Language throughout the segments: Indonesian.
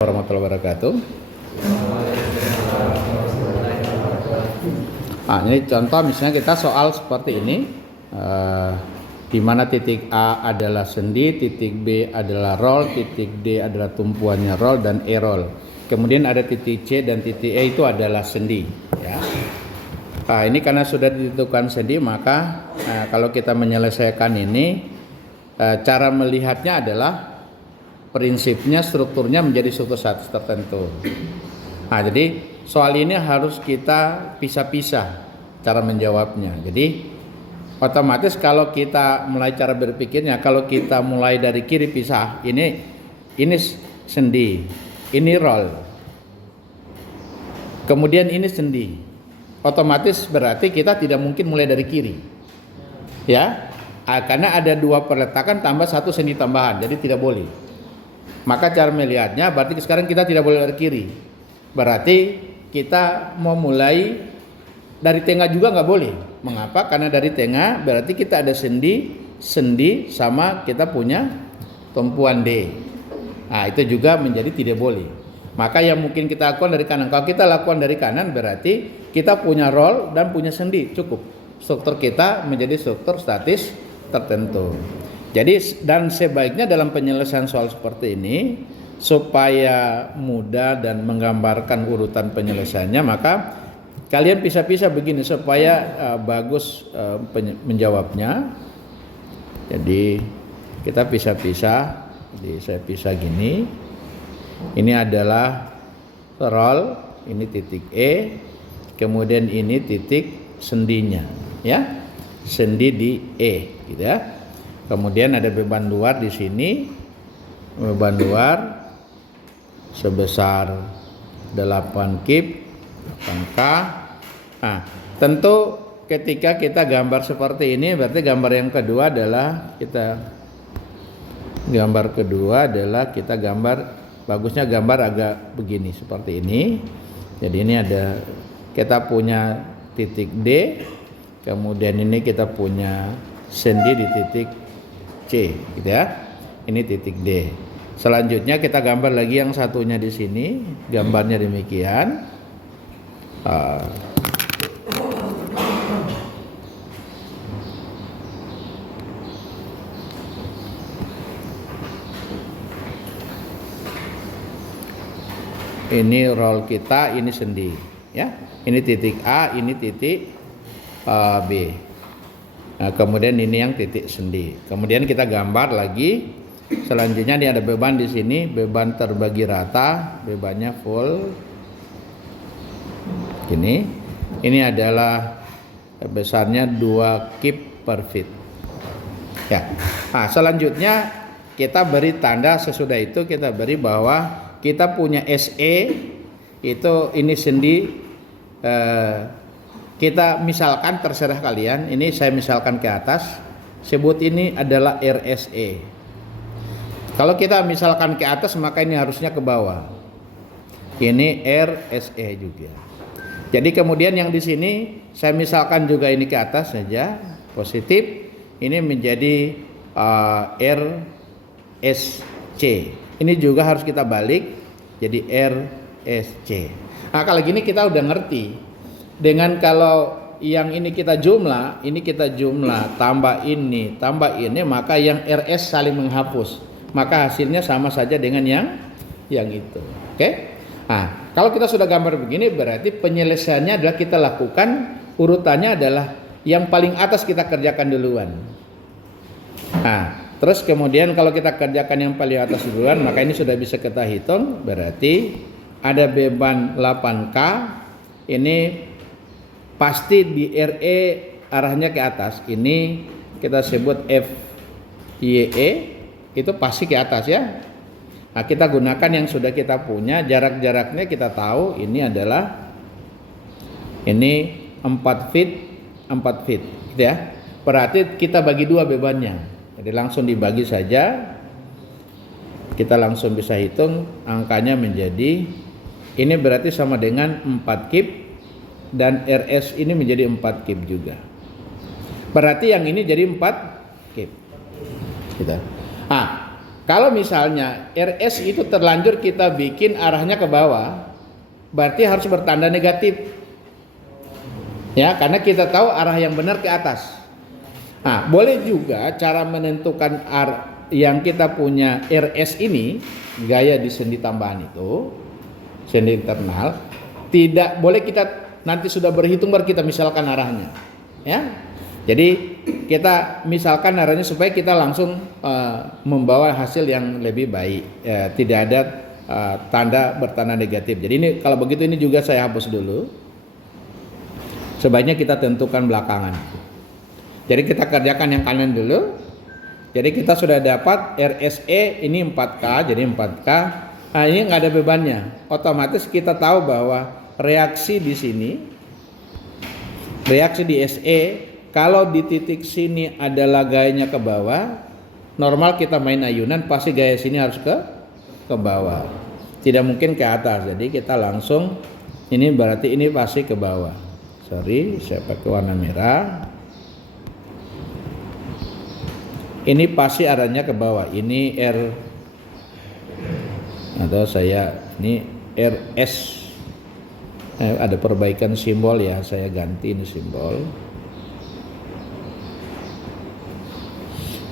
Warahmatullahi wabarakatuh. Nah, ini contoh misalnya kita soal seperti ini, di mana titik A adalah sendi, titik B adalah roll, titik D adalah tumpuannya roll dan E roll. Kemudian ada titik C dan titik E itu adalah sendi. Ya. Nah, ini karena sudah ditentukan sendi, maka kalau kita menyelesaikan ini, cara melihatnya adalah prinsipnya strukturnya menjadi struktur statis tertentu. Nah, jadi soal ini harus kita pisah-pisah cara menjawabnya. Jadi otomatis kalau kita mulai cara berpikirnya, kalau kita mulai dari kiri pisah, ini sendi, ini roll. Kemudian ini sendi. Otomatis berarti kita tidak mungkin mulai dari kiri. Ya. Karena ada dua perletakan tambah satu sendi tambahan, jadi tidak boleh. Maka cara melihatnya berarti sekarang kita tidak boleh dari kiri. Berarti kita mau mulai dari tengah juga nggak boleh. Mengapa? Karena dari tengah berarti kita ada sendi sama kita punya tumpuan D. Nah, itu juga menjadi tidak boleh. Maka yang mungkin kita lakukan dari kanan. Kalau kita lakukan dari kanan berarti kita punya roll dan punya sendi, cukup. Struktur kita menjadi struktur statis tertentu. Jadi dan sebaiknya dalam penyelesaian soal seperti ini supaya mudah dan menggambarkan urutan penyelesaiannya, maka kalian pisah-pisah begini supaya bagus menjawabnya. Jadi kita pisah-pisah. Jadi saya pisah gini. Ini adalah roll, ini titik E, kemudian ini titik sendinya, ya. Sendi di E, gitu ya. Kemudian ada beban luar di sini, beban luar sebesar 8 kip, 8K. Nah, tentu ketika kita gambar seperti ini, berarti gambar yang kedua adalah kita gambar, bagusnya gambar agak begini seperti ini. Jadi ini ada kita punya titik D, kemudian ini kita punya sendi di titik C, gitu ya. Ini titik D. Selanjutnya kita gambar lagi yang satunya di sini. Gambarnya demikian. Ini roll kita, ini sendi, ya. Ini titik A, ini titik B. Nah, kemudian ini yang titik sendi. Kemudian kita gambar lagi. Selanjutnya ini ada beban di sini, beban terbagi rata, bebannya full. Ini adalah besarnya 2 kip per feet. Ya. Nah, selanjutnya kita beri tanda sesudah itu kita beri bahwa kita punya SE itu ini sendi. Kita misalkan terserah kalian, ini saya misalkan ke atas, sebut ini adalah RSE. Kalau kita misalkan ke atas maka ini harusnya ke bawah. Ini RSE juga. Jadi kemudian yang di sini saya misalkan juga ini ke atas saja, positif. Ini menjadi RSC. Ini juga harus kita balik jadi RSC. Nah, kalau gini kita udah ngerti. Dengan kalau yang ini kita jumlah, tambah ini, maka yang RS saling menghapus. Maka hasilnya sama saja dengan yang itu. Oke? Nah, kalau kita sudah gambar begini berarti penyelesaiannya adalah kita lakukan urutannya adalah yang paling atas kita kerjakan duluan. Nah, terus kemudian kalau kita kerjakan yang paling atas duluan, maka ini sudah bisa kita hitung, berarti ada beban 8K, ini pasti di RE arahnya ke atas. Ini kita sebut FYE, itu pasti ke atas ya. Nah, kita gunakan yang sudah kita punya, jarak-jaraknya kita tahu ini adalah 4 feet, gitu ya. Berarti kita bagi 2 bebannya. Jadi langsung dibagi saja. Kita langsung bisa hitung angkanya menjadi ini berarti sama dengan 4 kip. Dan RS ini menjadi 4 kip juga. Berarti yang ini jadi 4 kip. Gitu. Kalau misalnya RS itu terlanjur kita bikin arahnya ke bawah, berarti harus bertanda negatif. Ya, karena kita tahu arah yang benar ke atas. Nah, boleh juga cara menentukan yang kita punya RS ini, gaya di sendi tambahan itu, sendi internal, tidak boleh kita nanti sudah berhitung baru kita misalkan arahnya. Ya. Jadi kita misalkan arahnya supaya kita langsung membawa hasil yang lebih baik. Tidak ada tanda bertanda negatif. Jadi ini kalau begitu ini juga saya hapus dulu. Sebaiknya kita tentukan belakangan. Jadi kita kerjakan yang kanan dulu. Jadi kita sudah dapat RSE ini 4K, jadi 4K. Nah, ini nggak ada bebannya. Otomatis kita tahu bahwa reaksi di sini, reaksi di SE, kalau di titik sini adalah gayanya ke bawah, normal kita main ayunan pasti gaya sini harus ke bawah. Tidak mungkin ke atas. Jadi kita langsung, ini berarti ini pasti ke bawah. Sorry, saya pakai warna merah. Ini pasti arahnya ke bawah. Ini R, atau saya ini RS. Ada perbaikan simbol ya, saya ganti ini simbol.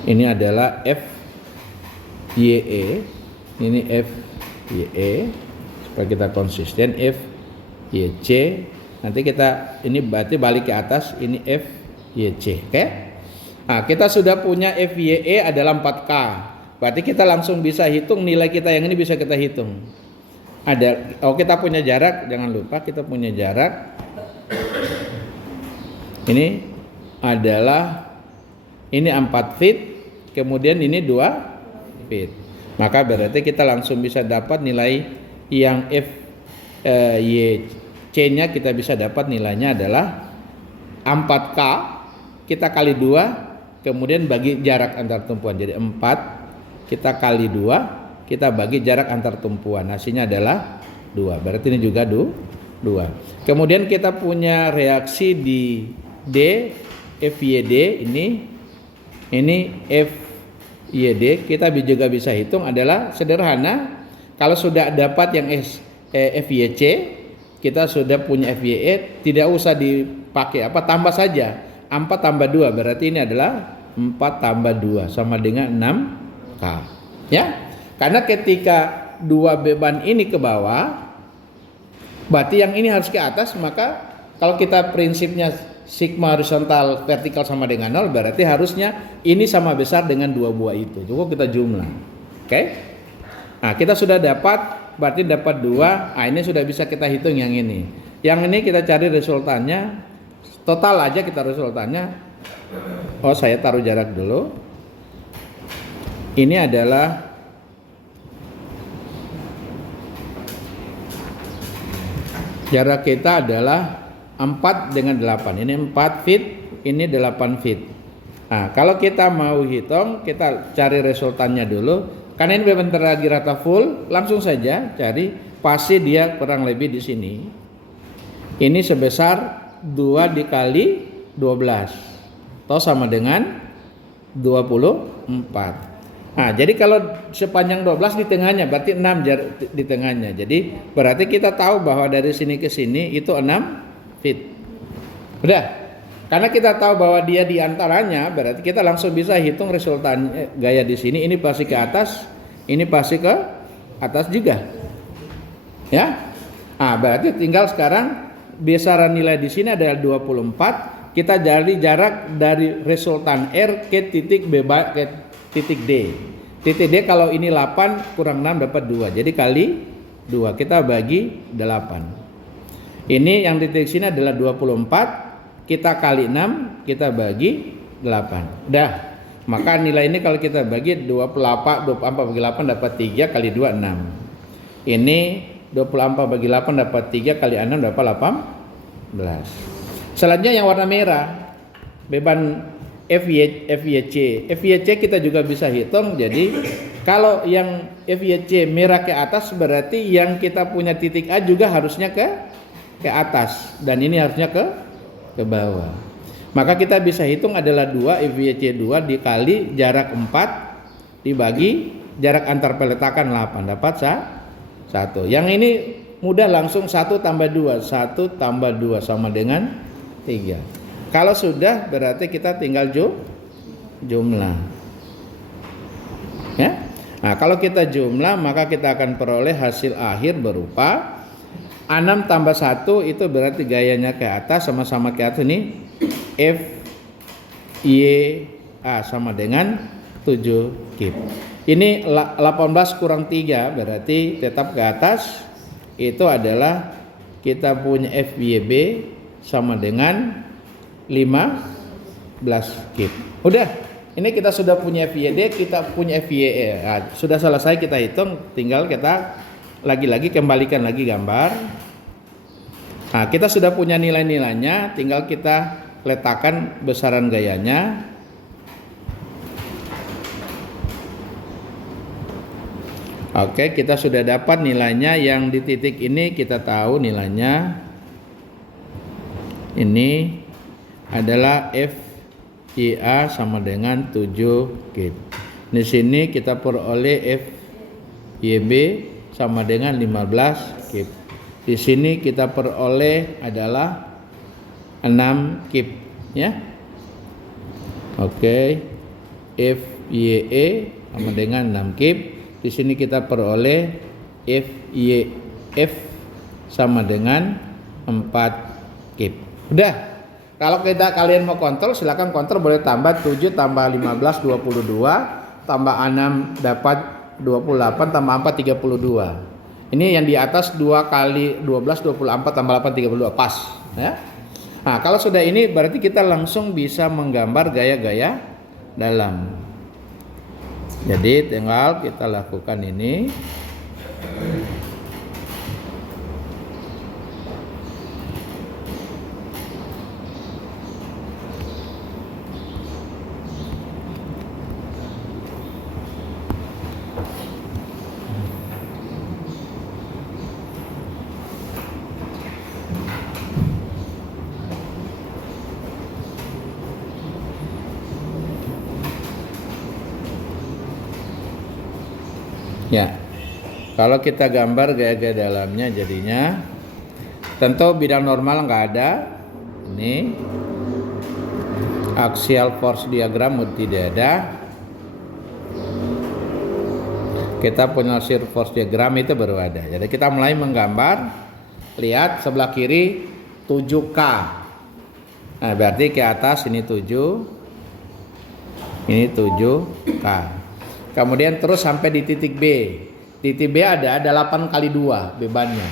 Ini adalah FYE. Ini FYE supaya kita konsisten. FYC. Nanti kita ini berarti balik ke atas, ini FYC, oke? Nah, kita sudah punya FYE adalah 4K. Berarti kita langsung bisa hitung nilai kita yang ini bisa kita hitung. Kita punya jarak, jangan lupa kita punya jarak. Ini adalah 4 feet, kemudian ini 2 feet. Maka berarti kita langsung bisa dapat nilai yang C-nya kita bisa dapat nilainya adalah 4K kita kali 2 kemudian bagi jarak antar tumpuan. Jadi 4 kita kali 2 kita bagi jarak antar tumpuan. Hasilnya adalah 2. Berarti ini juga 2. Kemudian kita punya reaksi di D, FYD ini FYD kita juga bisa hitung adalah sederhana. Kalau sudah dapat yang FYC, kita sudah punya FYE, tidak usah dipakai tambah saja. 4 tambah 2 berarti ini adalah 4 tambah 2 sama dengan 6K. Ya. Karena ketika 2 beban ini ke bawah, berarti yang ini harus ke atas, maka kalau kita prinsipnya sigma horizontal vertikal sama dengan 0, berarti harusnya ini sama besar dengan 2 buah itu. Cukup kita jumlah. Oke? Nah, kita sudah dapat, berarti dapat 2. Nah, ini sudah bisa kita hitung yang ini. Yang ini kita cari resultannya. Total aja kita resultannya. Oh, saya taruh jarak dulu. Ini adalah jarak kita adalah 4 dengan 8. Ini 4 feet, ini 8 feet. Nah, kalau kita mau hitung, kita cari resultannya dulu. Karena ini bentar lagi rata full, langsung saja cari pasti dia kurang lebih di sini. Ini sebesar 2 dikali 12. Atau sama dengan 24. Nah, jadi kalau sepanjang 12 di tengahnya berarti 6 di tengahnya. Jadi berarti kita tahu bahwa dari sini ke sini itu 6 feet. Udah. Karena kita tahu bahwa dia di antaranya, berarti kita langsung bisa hitung resultan gaya di sini. Ini pasti ke atas, ini pasti ke atas juga. Ya. Nah, berarti tinggal sekarang besaran nilai di sini adalah 24. Kita cari jarak dari resultan R ke titik B ke titik D. Titik D kalau ini 8 kurang 6 dapat 2. Jadi kali 2 kita bagi 8. Ini yang titik sini adalah 24. Kita kali 6, kita bagi 8. Dah. Maka nilai ini kalau kita bagi 24 bagi 8 dapat 3 kali 2 6. Ini 24 bagi 8 dapat 3 kali 6 dapat 18. Selanjutnya yang warna merah. Beban FYC. FYC kita juga bisa hitung. Jadi kalau yang FYC merah ke atas berarti yang kita punya titik A juga harusnya ke atas dan ini harusnya ke bawah. Maka kita bisa hitung adalah 2 FYC 2 dikali jarak 4 dibagi jarak antar peletakan 8, dapat 1. Yang ini mudah, langsung 1 tambah 2, 1 tambah 2 sama dengan 3. Kalau sudah berarti kita tinggal jumlah. Ya. Nah, kalau kita jumlah maka kita akan peroleh hasil akhir berupa 6 tambah 1 itu berarti gayanya ke atas, sama-sama ke atas ini F Y A sama dengan 7 kip. Ini 18 kurang 3 berarti tetap ke atas, itu adalah kita punya FYB sama dengan 15 kip. Udah, ini kita sudah punya FYD, kita punya FYE. Nah, sudah selesai kita hitung, tinggal kita lagi-lagi kembalikan lagi gambar. Nah, kita sudah punya nilai-nilainya, tinggal kita letakkan besaran gayanya. Oke, kita sudah dapat nilainya. Yang di titik ini kita tahu nilainya. Ini adalah FYA sama dengan 7 kip. Di sini kita peroleh FYB sama dengan 15 kip. Di sini kita peroleh adalah 6 kip, ya. Oke. FYE sama dengan 6 kip. Di sini kita peroleh FYF sama dengan 4 kip. Udah. Kalau kalian mau kontrol, silakan kontrol, boleh tambah 7 tambah 15 22, tambah 6 dapat 28, tambah 4 32. Ini yang di atas 2 kali 12 24 tambah 8 32 pas, ya. Nah, kalau sudah ini berarti kita langsung bisa menggambar gaya-gaya dalam. Jadi tinggal kita lakukan ini. Ya, kalau kita gambar gaya-gaya dalamnya jadinya, tentu bidang normal nggak ada. Ini axial force diagram tidak ada. Kita punya shear force diagram itu baru ada. Jadi kita mulai menggambar. Lihat sebelah kiri 7K. Nah, berarti ke atas ini 7. Ini 7K. Kemudian terus sampai di titik B. Titik B ada 8 kali 2 bebannya.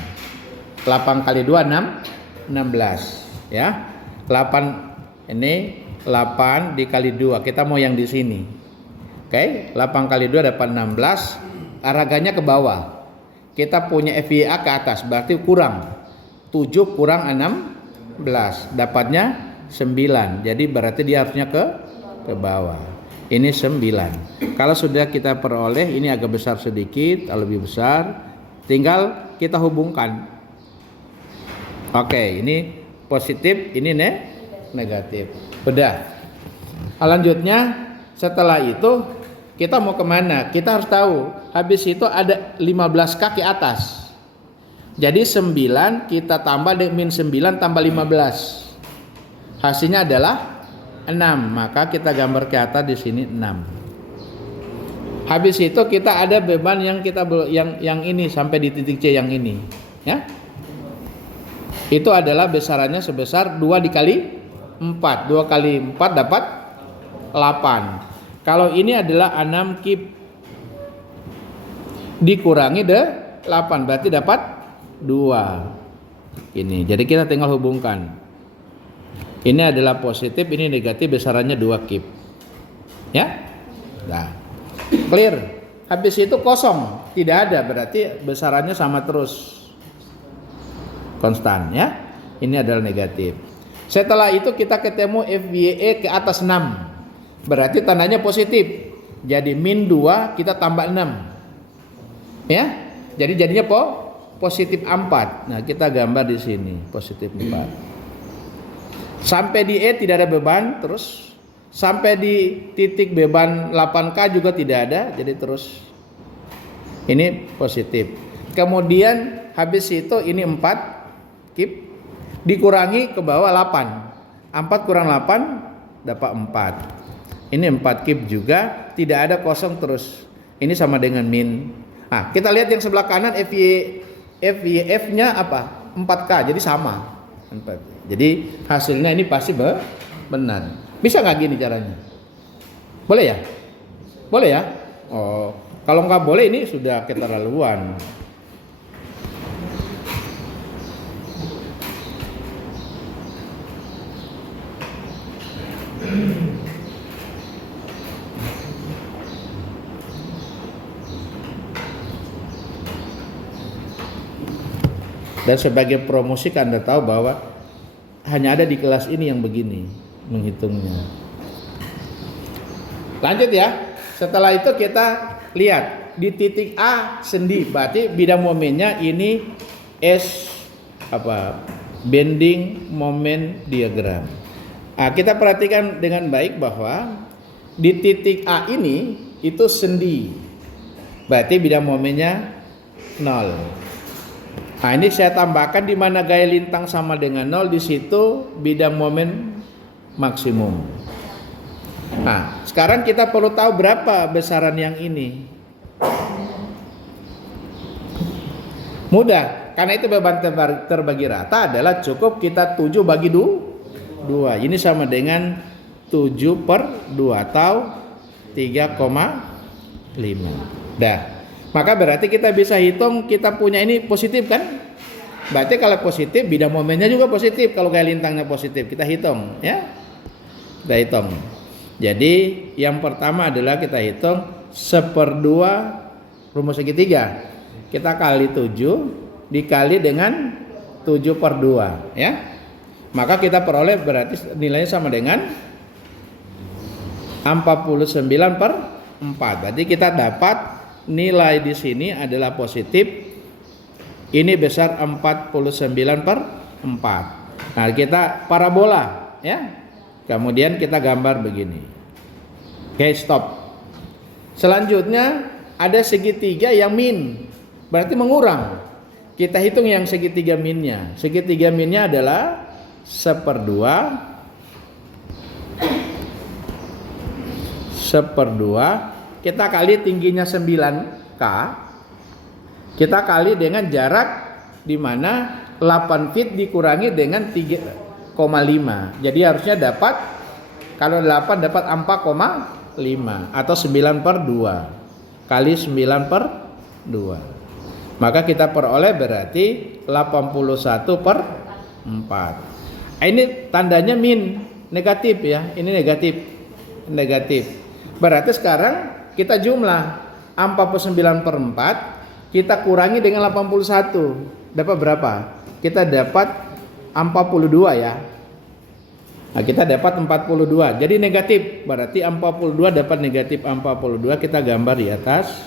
8 kali 2 16, ya. 8 ini 8 dikali 2. Kita mau yang di sini. Oke, 8 kali 2 dapat 16. Araganya ke bawah. Kita punya FYA ke atas, berarti kurang 7 kurang 16. Dapatnya 9. Jadi berarti dia harusnya ke bawah. Ini 9. Kalau sudah kita peroleh, ini agak besar sedikit, lebih besar, tinggal kita hubungkan. Oke, ini positif, ini negatif. Udah. Selanjutnya setelah itu kita mau kemana? Kita harus tahu. Habis itu ada 15 kaki atas. Jadi 9 kita tambah min 9 tambah 15. Hasilnya adalah 6, maka kita gambar ke atas di sini 6. Habis itu kita ada beban yang yang ini sampai di titik C yang ini, ya. Itu adalah besarannya sebesar 2 dikali 4. 2 kali 4 dapat 8. Kalau ini adalah 6 kip dikurangi 8 berarti dapat 2. Ini. Jadi kita tinggal hubungkan. Ini adalah positif, ini negatif, besarannya 2 kip. Ya? Nah, clear. Habis itu kosong, tidak ada, berarti besarannya sama terus. Konstan, ya. Ini adalah negatif. Setelah itu kita ketemu FYE ke atas 6. Berarti tandanya positif. Jadi min 2 kita tambah 6. Ya? Jadi jadinya positif 4. Nah, kita gambar di sini, positif 4. Sampai di E tidak ada beban, terus sampai di titik beban 8K juga tidak ada, jadi terus Ini positif. Kemudian habis itu ini 4 kip dikurangi ke bawah 8. 4 kurang 8 dapat 4. Ini 4 kip juga, tidak ada kosong terus. Ini sama dengan min. Nah, kita lihat yang sebelah kanan FYF-nya apa? 4K, jadi sama. 4. Jadi hasilnya ini pasti benar. Bisa nggak gini caranya? Boleh ya? Boleh ya? Oh, kalau nggak boleh ini sudah keterlaluan. Dan sebagai promosi Anda tahu bahwa hanya ada di kelas ini yang begini menghitungnya. Lanjut ya. Setelah itu kita lihat di titik A sendi, berarti bidang momennya ini bending moment diagram. Nah, kita perhatikan dengan baik bahwa di titik A ini itu sendi, berarti bidang momennya 0. Nah, ini saya tambahkan di mana gaya lintang sama dengan 0, di situ bidang momen maksimum. Nah, sekarang kita perlu tahu berapa besaran yang ini. Mudah, karena itu beban terbagi rata adalah cukup kita 7 bagi 2. Ini sama dengan 7/2 atau 3,5. Dah. Maka berarti kita bisa hitung, kita punya ini positif kan? Berarti kalau positif bidang momennya juga positif. Kalau gaya lintangnya positif, kita hitung ya. Kita hitung. Jadi yang pertama adalah kita hitung 1/2 rumus segitiga. Kita kali 7 dikali dengan 7/2 ya. Maka kita peroleh berarti nilainya sama dengan 49/4. Berarti kita dapat nilai di sini adalah positif. Ini besar 49/4. Nah, kita parabola ya. Kemudian kita gambar begini. Oke, stop. Selanjutnya ada segitiga yang min. Berarti mengurang. Kita hitung yang segitiga minnya. Segitiga minnya adalah 1/2 kita kali tingginya 9K, kita kali dengan jarak di mana 8 feet dikurangi dengan 3,5. Jadi harusnya dapat, kalau 8 dapat 4,5 atau 9/2 kali 9/2. Maka kita peroleh berarti 81/4. Ini tandanya min, negatif ya. Ini negatif. Berarti sekarang kita jumlah 49/4 kita kurangi dengan 81. Dapat berapa? Kita dapat 42 ya. Nah, kita dapat 42. Jadi negatif. Berarti 42 dapat negatif 42. Kita gambar di atas.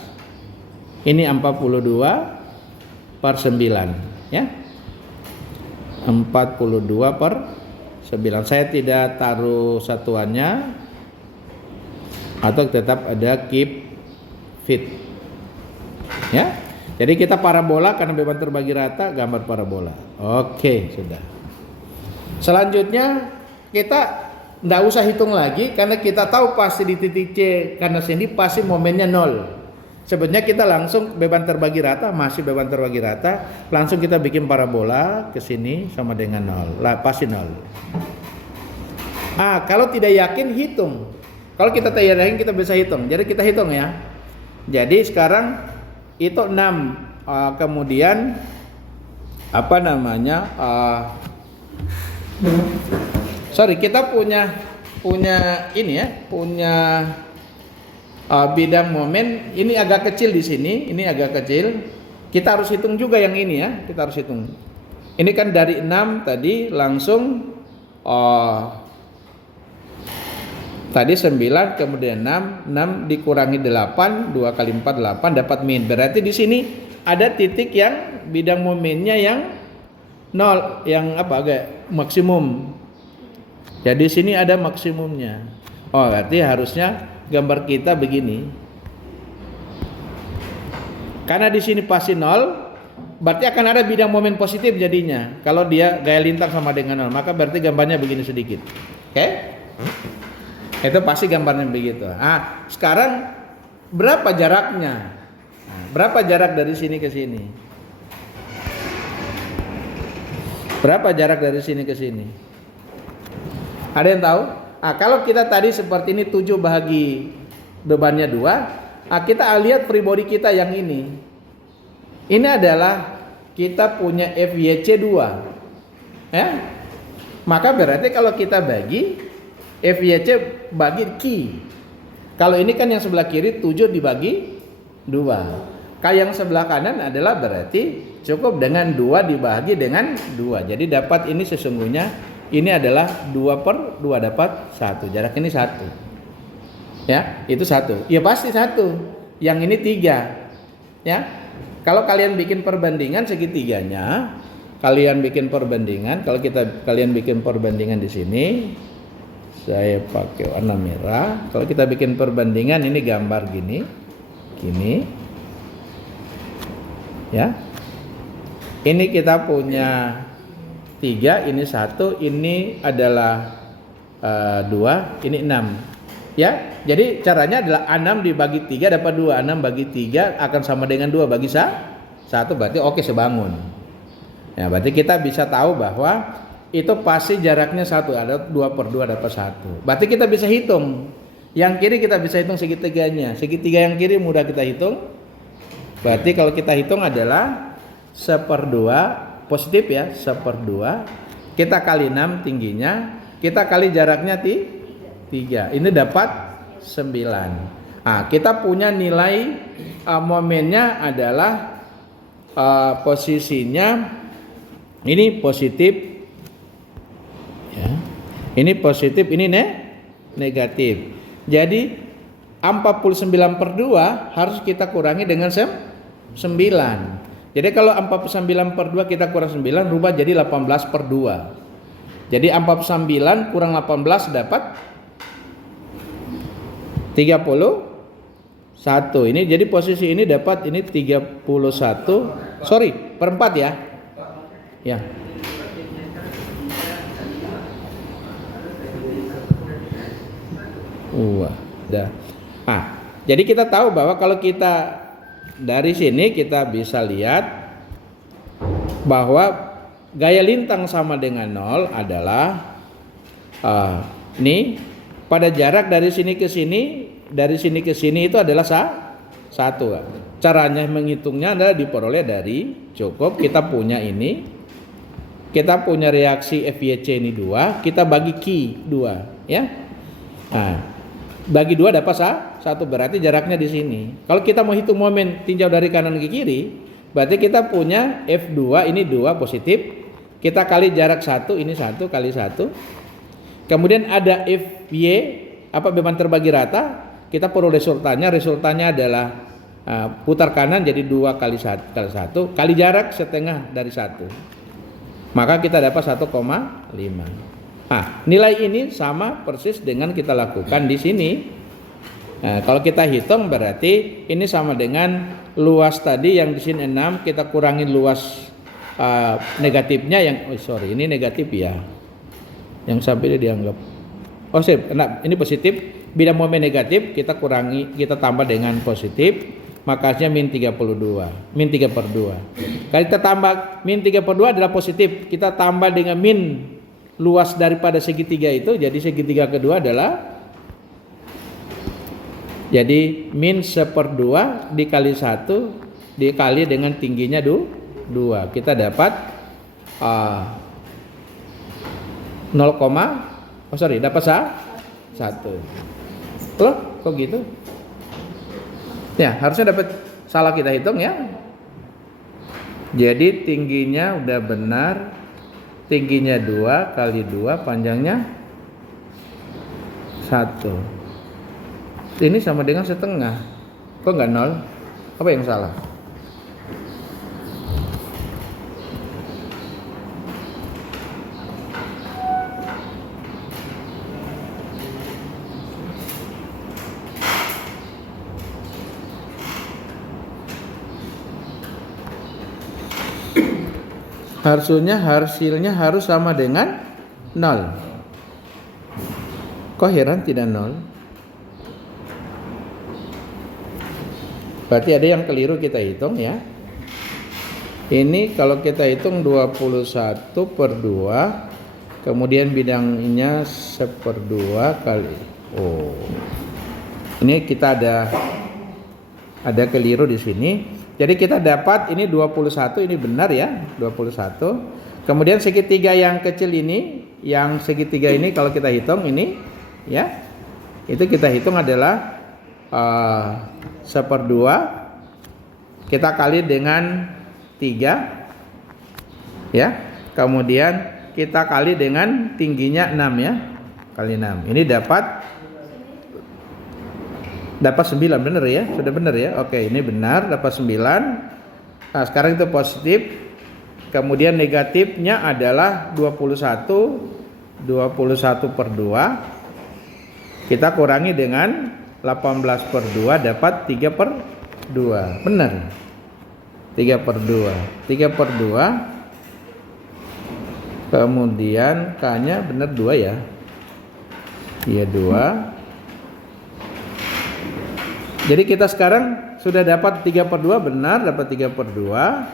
Ini 42/9 ya. 42/9. Saya tidak taruh satuannya, atau tetap ada keep fit ya. Jadi kita parabola karena beban terbagi rata, gambar parabola. Oke, sudah. Selanjutnya kita tidak usah hitung lagi karena kita tahu pasti di titik C karena sini pasti momennya 0. Sebenarnya kita langsung beban terbagi rata, masih beban terbagi rata, langsung kita bikin parabola ke sini sama dengan 0. Lah pasti 0. Kalau tidak yakin hitung. Kalau kita tidak yakin kita bisa hitung. Jadi kita hitung ya. Jadi sekarang itu 6. Kemudian kita punya ini ya, punya bidang momen ini agak kecil di sini, ini agak kecil. Kita harus hitung juga yang ini ya, kita harus hitung. Ini kan dari 6 tadi langsung tadi 9 kemudian 6 dikurangi 8, 2 kali 4 8 dapat min. Berarti di sini ada titik yang bidang momennya yang 0, yang agak maksimum. Jadi di sini ada maksimumnya. Berarti harusnya gambar kita begini. Karena di sini pasti 0, berarti akan ada bidang momen positif jadinya. Kalau dia gaya lintang sama dengan 0, maka berarti gambarnya begini sedikit. Oke? Itu pasti gambarnya begitu. Sekarang berapa jaraknya? Berapa jarak dari sini ke sini? Berapa jarak dari sini ke sini? Ada yang tahu? Kalau kita tadi seperti ini 7 bahagi bebannya 2, kita lihat free body kita yang ini. Ini adalah kita punya FYC 2. Ya? Maka berarti kalau kita bagi FYC bagi Q. Kalau ini kan yang sebelah kiri 7 dibagi 2. Kalau yang sebelah kanan adalah berarti cukup dengan 2 dibagi dengan 2. Jadi dapat ini sesungguhnya ini adalah 2/2 dapat 1. Jarak ini 1. Ya, itu 1. Ya pasti 1. Yang ini 3. Ya. Kalau kalian bikin perbandingan segitiganya, kalian bikin perbandingan, kalian bikin perbandingan di sini, saya pakai warna merah. Kalau kita bikin perbandingan ini gambar gini. Ya. Ini kita punya 3, ini 1, ini adalah 2, ini 6. Ya, jadi caranya adalah 6 dibagi 3 dapat 2. 6 bagi 3 akan sama dengan 2 bagi 1, berarti oke sebangun. Ya, berarti kita bisa tahu bahwa itu pasti jaraknya 1, ada 2/2 dapat 1. Berarti kita bisa hitung. Yang kiri kita bisa hitung segitiganya. Segitiga yang kiri mudah kita hitung. Berarti kalau kita hitung adalah 1/2 positif ya, 1/2 kita kali 6 tingginya, kita kali jaraknya 3. Ini dapat 9. Kita punya nilai momennya adalah posisinya ini positif ya. Ini positif, ini negatif. Jadi 49/2 harus kita kurangi dengan 9. Jadi kalau 49/2 kita kurang 9 rubah jadi 18/2. Jadi 49 kurang 18 dapat 31. Ini jadi posisi ini dapat ini 31. Sorry, per 4 ya. Ya. Dah. Jadi kita tahu bahwa kalau kita dari sini kita bisa lihat bahwa gaya lintang sama dengan 0 adalah ini pada jarak dari sini ke sini itu adalah 1. Caranya menghitungnya adalah diperoleh dari cukup kita punya ini, kita punya reaksi FYC ini 2, kita bagi Q 2 ya. Bagi 2 dapat 1, berarti jaraknya di sini. Kalau kita mau hitung momen tinjau dari kanan ke kiri, berarti kita punya F2 ini 2 positif, kita kali jarak 1 ini 1 kali 1. Kemudian ada FY beban terbagi rata, kita perlu resultannya adalah putar kanan jadi 2 kali 1 kali jarak setengah dari 1. Maka kita dapat 1,5. Nilai ini sama persis dengan kita lakukan di sini. Kalau kita hitung berarti ini sama dengan luas tadi yang di sini 6, kita kurangi luas negatifnya yang ini negatif ya. Yang sampai dianggap ini positif, bidang momen negatif kita kurangi, kita tambah dengan positif, makanya min 32, min 3/2. Kalau kita tambah min 3/2 adalah positif, kita tambah dengan min luas daripada segitiga itu, jadi segitiga kedua adalah jadi min 1/2 dikali 1 dikali dengan tingginya 2, kita dapat dapat 1. Loh, kok gitu? Ya, harusnya dapat, salah kita hitung ya. Jadi tingginya udah benar. Tingginya 2 kali 2, panjangnya 1. Ini sama dengan setengah. Kok enggak 0? Apa yang salah? hasilnya harus sama dengan 0. Kok heran tidak 0? Berarti ada yang keliru kita hitung ya. Ini kalau kita hitung 21/2, kemudian bidangnya 1/2 kali. Oh. Ini kita ada keliru di sini. Jadi kita dapat ini 21, ini benar ya, 21. Kemudian segitiga yang kecil ini, yang segitiga ini kalau kita hitung ini ya, itu kita hitung adalah 1/2 kita kali dengan 3 ya, kemudian kita kali dengan tingginya 6 ya, kali 6 ini dapat 9, benar ya, sudah benar ya. Oke, ini benar, dapat 9. Nah sekarang itu positif, kemudian negatifnya adalah 21/2 kita kurangi dengan 18/2 dapat 3/2, benar 3/2, 3/2, kemudian K nya benar 2 ya, iya 2. Jadi kita sekarang sudah dapat 3/2, benar dapat 3/2.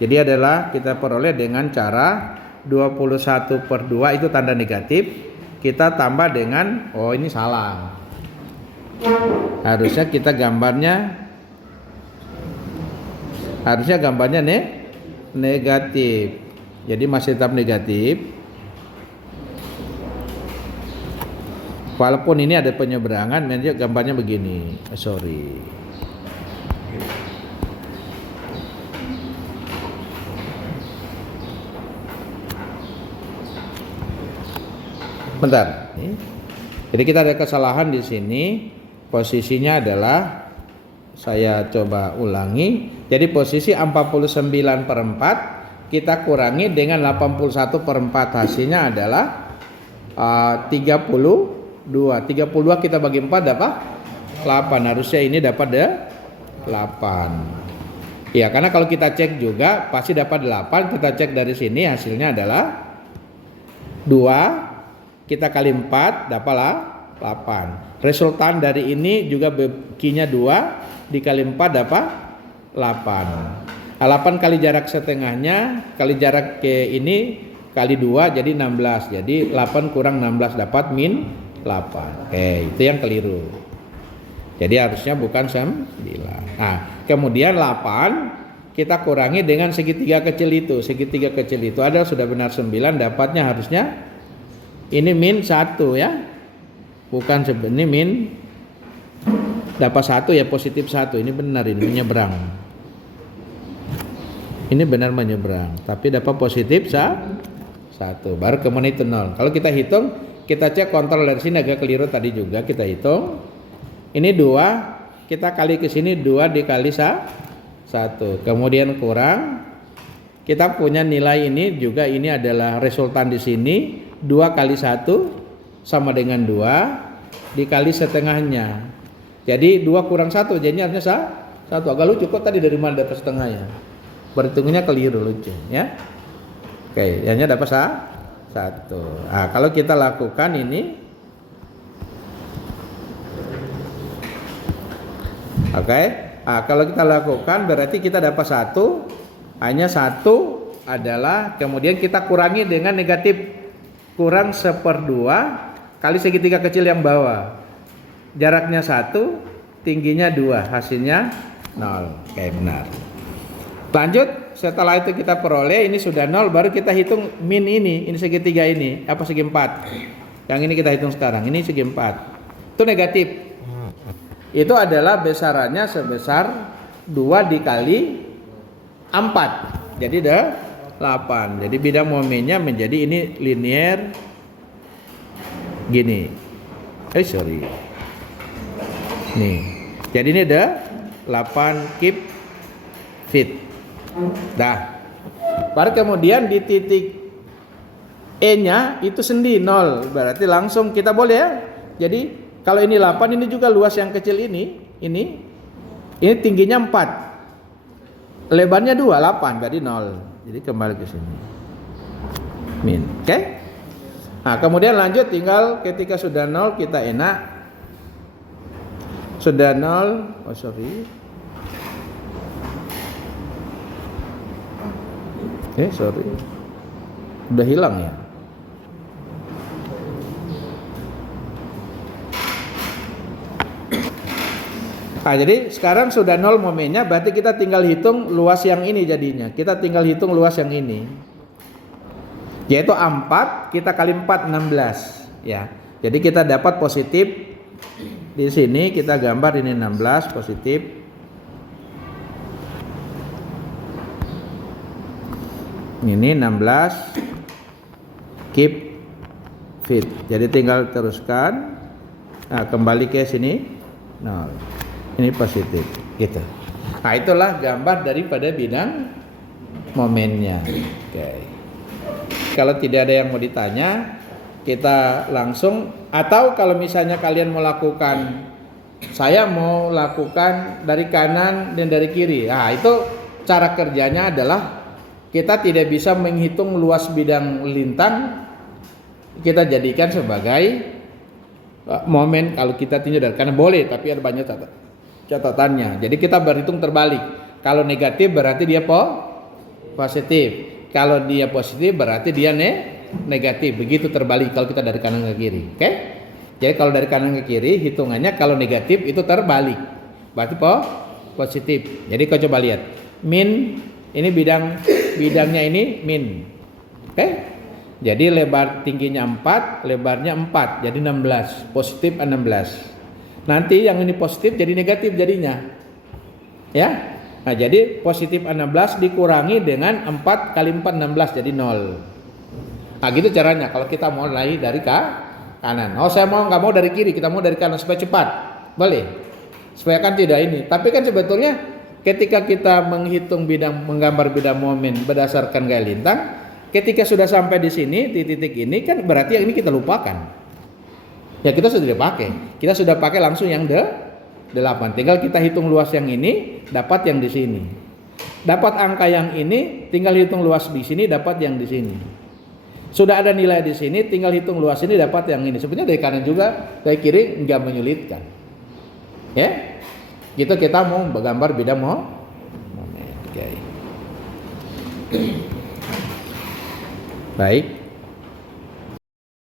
Jadi adalah kita peroleh dengan cara 21/2 itu tanda negatif, kita tambah dengan, oh ini salah, harusnya kita gambarnya negatif, jadi masih tetap negatif walaupun ini ada penyeberangan. Nanti gambarnya begini, sorry. Bentar. Jadi kita ada kesalahan di sini. Posisinya adalah, saya coba ulangi. Jadi posisi 49/4 kita kurangi dengan 81/4, hasilnya adalah 32. 32 kita bagi 4 dapat 8. Harusnya ini dapat 8. Ya, karena kalau kita cek juga pasti dapat 8. Kita cek dari sini hasilnya adalah 2. Kita kali 4 dapatlah 8. Resultan dari ini juga Q-nya 2 dikali 4 dapat 8. 8 kali jarak setengahnya kali jarak ke ini kali 2 jadi 16. Jadi 8 kurang 16 dapat min 8. Oke, itu yang keliru. Jadi harusnya bukan 9. Nah, kemudian 8 kita kurangi dengan segitiga kecil itu. Segitiga kecil itu adalah sudah benar 9, dapatnya harusnya ini min 1 ya. Bukan ini min, dapat 1 ya, positif 1. Ini benar, ini menyeberang. Ini benar menyeberang, tapi dapat positif 1. Baru kemudian itu 0. Kalau kita hitung, kita cek kontrol dari sini agak keliru tadi juga, kita hitung. Ini 2, kita kali ke sini 2 dikali 1. Kemudian kurang. Kita punya nilai ini juga, ini adalah resultan di sini. 2 kali 1 sama dengan 2 dikali setengahnya. Jadi 2 kurang 1 jadinya harusnya 1. Agak lucu kok tadi dari mana dapat setengahnya. Berhitungnya keliru, lucu ya. Oke, hanya dapat 1. Nah, kalau kita lakukan ini, oke. Nah, kalau kita lakukan berarti kita dapat 1. Hanya 1 adalah kemudian kita kurangi dengan negatif, kurang 1/2 kali segitiga kecil yang bawah. Jaraknya 1, tingginya 2, hasilnya 0. Oke, benar. Lanjut, setelah itu kita peroleh ini sudah 0, baru kita hitung min ini segitiga ini, apa segi 4. Yang ini kita hitung sekarang, ini segi 4. Itu negatif. Itu adalah besarannya sebesar 2 dikali 4. Jadi ada 8. Jadi bidang momennya menjadi ini linear gini. Sorry. Nih. Jadi ini ada 8 cube feet. Dah. Baru kemudian di titik E-nya itu sendi 0. Berarti langsung kita boleh ya. Jadi kalau ini 8, ini juga luas yang kecil ini tingginya 4. lebarnya 28 berarti 0. Jadi kembali ke sini. Min. Oke? Nah, kemudian lanjut tinggal ketika sudah 0 kita enak. Sudah 0, oh sorry. Sorry. Udah hilang ya. Nah, jadi sekarang sudah 0 momennya, berarti kita tinggal hitung luas yang ini jadinya. Kita tinggal hitung luas yang ini. Yaitu 4, kita kali 4, 16. Ya. Jadi kita dapat positif. Di sini kita gambar ini 16 positif. Ini 16 keep fit. Jadi tinggal teruskan. Nah, kembali ke sini 0. Ini positif gitu. Nah, itulah gambar daripada bidang momennya. Oke. Kalau tidak ada yang mau ditanya, kita langsung, atau kalau misalnya kalian mau lakukan, saya mau lakukan dari kanan dan dari kiri. Nah, itu cara kerjanya adalah kita tidak bisa menghitung luas bidang lintang, kita jadikan sebagai momen. Kalau kita tinjau dari kanan boleh, tapi ada banyak catatannya. Jadi kita berhitung terbalik. Kalau negatif berarti dia positif. Kalau dia positif berarti dia negatif. Begitu terbalik kalau kita dari kanan ke kiri. Oke? Jadi kalau dari kanan ke kiri hitungannya kalau negatif itu terbalik. Berarti positif. Jadi kau coba lihat. Min ini bidangnya ini min. Oke? Jadi lebar tingginya 4, lebarnya 4, jadi 16. Positif 16. Nanti yang ini positif jadi negatif jadinya. Ya. Nah, jadi positif 16 dikurangi dengan 4 kali 4 16 jadi 0. Nah, gitu caranya kalau kita mau mulai dari kanan. Oh, saya nggak mau dari kiri, kita mau dari kanan supaya cepat. Boleh. Supaya kan tidak ini. Tapi kan sebetulnya ketika kita menggambar bidang momen berdasarkan gaya lintang, ketika sudah sampai di sini di titik ini kan berarti yang ini kita lupakan. Ya kita sudah dipakai. Kita sudah pakai langsung yang 8. Tinggal kita hitung luas yang ini, dapat yang di sini. Dapat angka yang ini, tinggal hitung luas di sini, dapat yang di sini. Sudah ada nilai di sini, tinggal hitung luas ini, dapat yang ini. Sebenarnya dari kanan juga, dari kiri enggak menyulitkan. Ya. Gitu kita mau menggambar bidang momen. Okay. Baik.